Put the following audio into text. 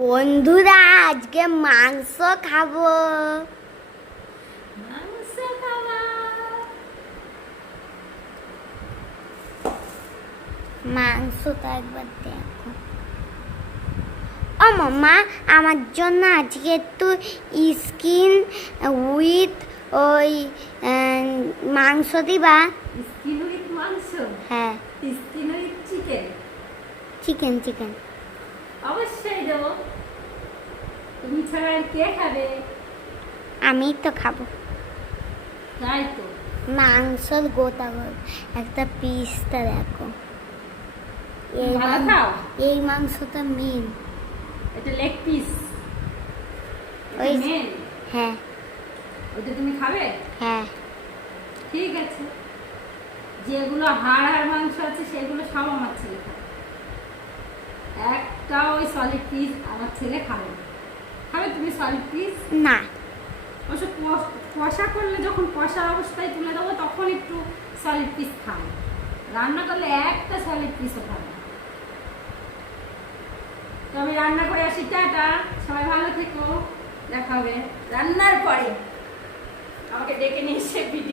বন্ধুরা আজকে মাংস খাবো। মাংস খাওয়া মাংসটা একবার দেখো। ও মাম্মা, আমার জন্য আজকে একটু স্কিন উইথ ওই মাংস দিবা। স্কিন উইথ মাংস, হ্যাঁ, skin with chicken chicken chicken. অবশ্যই দেবো। তুমি ছাড়া আর কে খাবে? আমি তো খাবো। তাই তো। মাংসর গোটা একটা পিসটা দেখো। এই ভালো খাও। এই মাংসটা মেন। এটা লেগ পিস। ওই মেন। হ্যাঁ ওটা তুমি খাবে? হ্যাঁ। ঠিক আছে। যেগুলো হাড় আর মাংস আছে সেগুলো সব আমার ছেলে খাবে। একটা ওই সলিড পিস আমার ছেলে খাবে না। খাবে তুমি সলিড পিস? না, অবশ্য কষা করলে যখন কষা অবস্থায় তুলে দেবো তখন একটু সলিড পিস খাবে। রান্না করলে একটা সলিড পিসও খাবে না। তো আমি রান্না করে আসি, টাটা। সবাই ভালো থেকো, দেখা হবে রান্নার পরে। আমাকে ডেকে নিয়ে এসে ভিডিও